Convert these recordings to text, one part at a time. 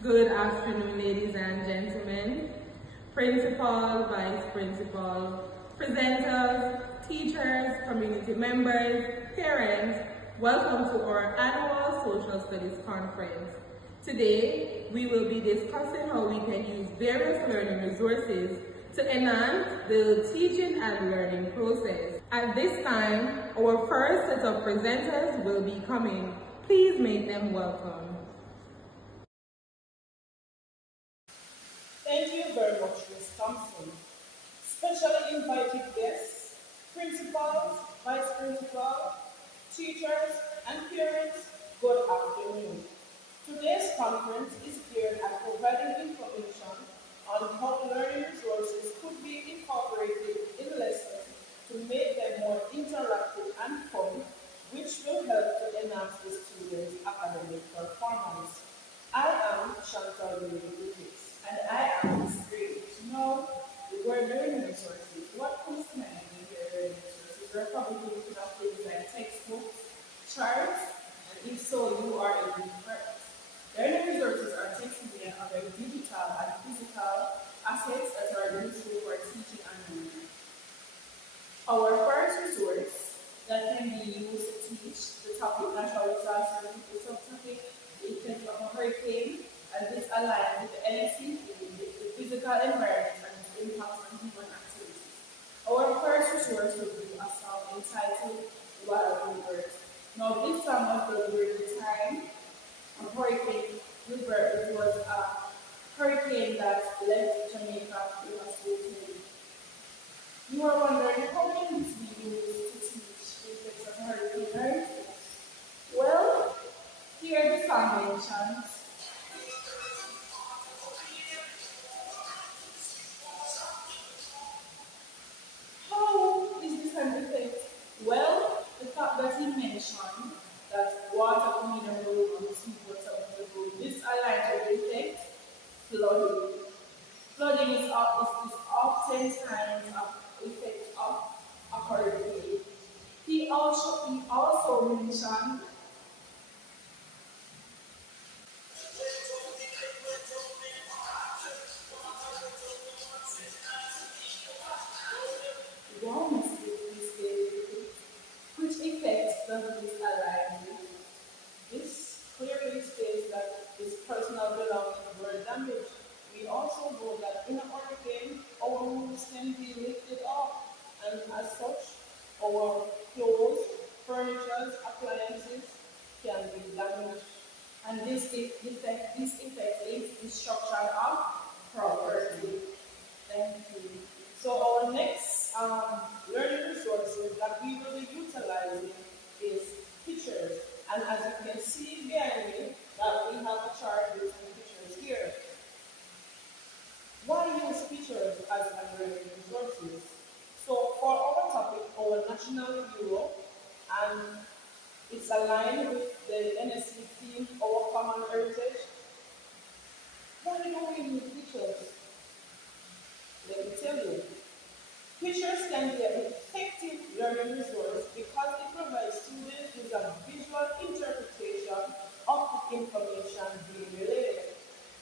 Good afternoon, ladies and gentlemen, principal, vice principal, presenters, teachers, community members, parents. Welcome to our annual Social Studies Conference. Today, we will be discussing how we can use various learning resources to enhance the teaching and learning process. At this time, our first set of presenters will be coming. Please make them welcome. Thank you very much, Ms. Thompson. Specially invited guests, principals, vice principals, teachers, and parents, good afternoon. Today's conference is geared at providing information on how learning resources could be incorporated in lessons to make them more interactive and fun, which will help to enhance the students' academic performance. I am Chantol Griffiths. And I am Grange. Now, the word learning resources. What comes to mind when you hear learning resources? You're probably thinking of things like textbooks, charts, and if so, you are indeed correct. Learning resources are textbooks and other digital and physical assets that are useful for teaching and learning. Our first resource that can be used to teach the topic natural disasters, the subtopic, the effects of a hurricane, and this aligns with the NSC, the physical environment and its impact on human activities. Our first resource will be a song entitled Wild Rivers. Now, this song was built during the time of Hurricane Gilbert. It was a hurricane that left Jamaica devastated. You are wondering how can this be used to teach the effects of hurricane, right? Well, here the song mentions how is this an effect? Well, the fact that he mentioned that water coming in the room and seawater in the room, this aligns with the effect flooding. Flooding is oftentimes an effect of a hurricane. He also mentioned warmth which effect does this align with? This clearly states that this personal belongings were damaged. We also know that in a hurricane, our roofs can be lifted up, and as such, our clothes, furniture, appliances can be damaged. And this effect is destruction of property. Thank you. So our next learning resources that we will be utilizing is pictures. And as you can see behind me, that we have a chart with some pictures here. Why use pictures as a learning resources? So for our topic, our national hero, and it's aligned with the NSC theme, our common heritage. Why do we use pictures? Let me tell you. Pictures can be an effective learning resource because it provides students with a visual interpretation of the information being related.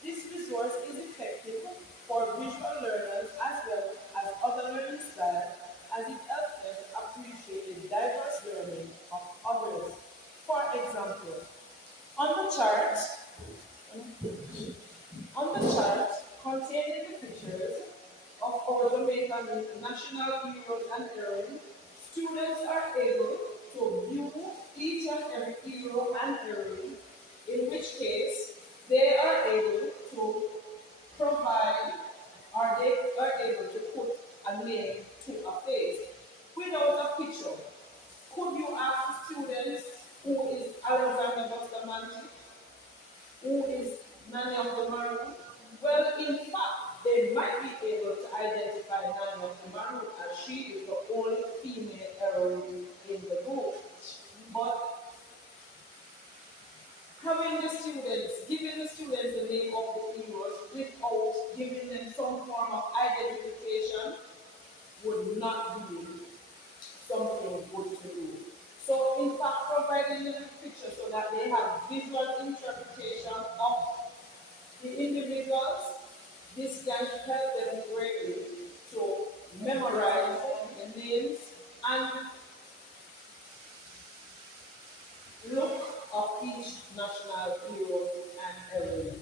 This resource is effective for visual learners as well as other learning styles as it helps them appreciate the diverse learning of others. For example, on the chart, containing the pictures of our Jamaican national heroes and heroines, students are able to view each and every hero and heroine, in which case they are able to provide or they are able to put a name to a face without a picture. Could you ask students who is Alexander Bustamante, who is Nani of the Maroon? Well, in fact, they might be able to identify Nani of the Maroon as she is the only female heroine in the book. But giving the students the name of the heroes without giving them some form of identification would not be something good to do. So, in fact, providing them a picture so that they have visual interpretation of the individuals. This can help them greatly to memorize the names and look of each national hero and heroine.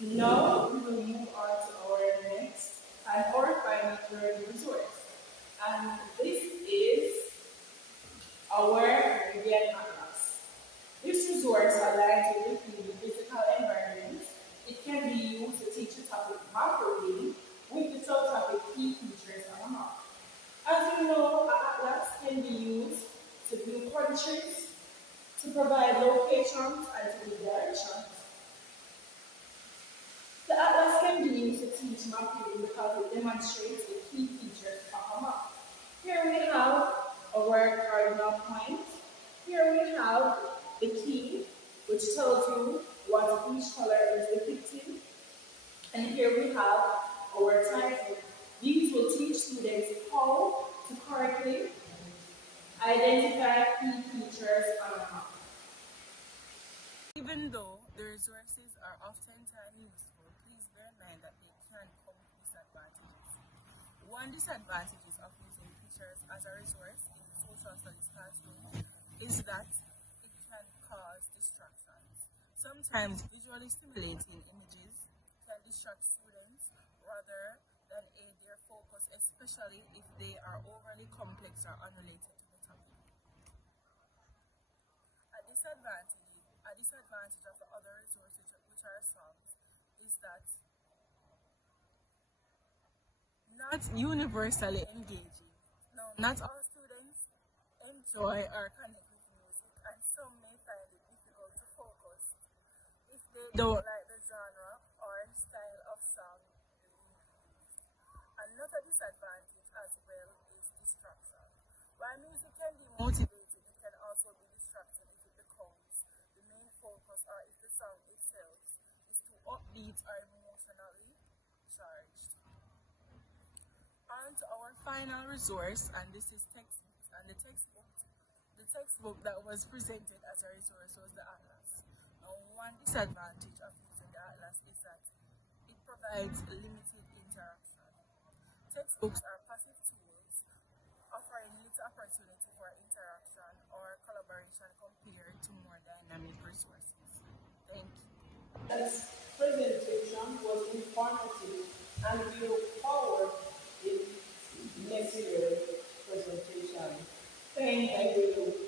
Now we will move on to our next and our final learning resource. And this is our Meridian Atlas. This resource aligns with the physical environment. It can be used to teach the topic map reading with the subtopic key features on a map. As you know, an atlas can be used to view countries, to provide locations, and to give directions. The atlas can be used to teach map reading because it demonstrates the key features of a map. Here we have our cardinal points. Here we have the key, which tells you what each color is depicting. And here we have our title. These will teach students how to correctly identify key features on a map. Even though the resources are oftentimes useful, please bear in mind that they can come with disadvantages. One disadvantage of using pictures as a resource in the social studies classroom is that it can cause distractions. Sometimes visually stimulating images can distract students rather than aid their focus, especially if they are overly complex or unrelated to the topic. A disadvantage of the other resources which are songs is that not universally engaging. Now, not all students enjoy or connect with music, and some may find it difficult to focus if they don't like the genre or style of song being used. Another disadvantage as well is distraction. While music can be motivating, it can also be distracting if it becomes the main focus or if the song itself is too upbeat or emotionally charged. On to our final resource, and this is textbooks. And the textbook that was presented as a resource was the atlas. Now, one disadvantage of using the atlas is that it provides limited interaction. Textbooks are passive tools offering little opportunity for interaction or collaboration compared to more dynamic resources. Thank you. This presentation was informative and we look forward in next year's presentation. Thank you.